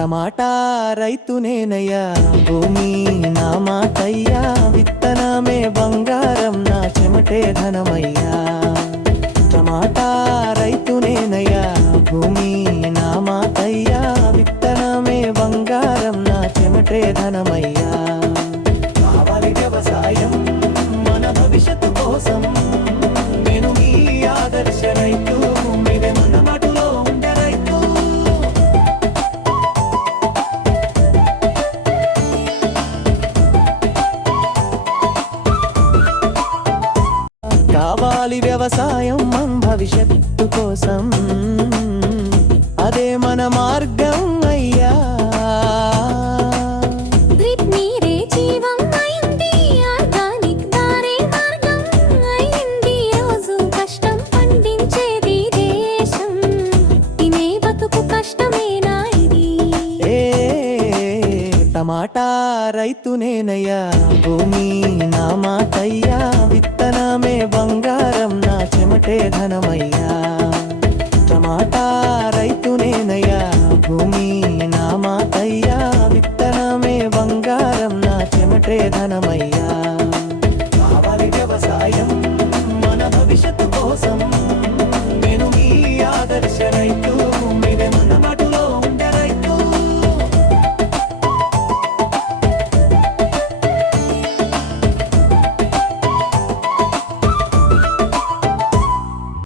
టమాటా రైతు నేనయ్యా. భూమి నా మాటయ్యా. విత్తనమే బంగారం నా చెమటే ధనమయ్యా. టమాటా రైతు నేనయ్యా. భూమి నా మాటయ్యా. విత్తనమే బంగారం నా చెమటే ధనమయ్యా. కావాలి వ్యవసాయం మన భవిష్యత్తు కోసం కావాలి వ్యవసాయం మన భవిష్యత్తు కోసం. అదే మన మార్గం అయ్యా. డ్రిప్ నీరే జీవం అయింది ఆర్గానిక్ చెమటే ధనమయ్యా. టమాటా రైతునేనయ్యా భూమి నా మాతయ్యా. విత్తనమే బంగారం నా చెమటే ధనమయ్యా.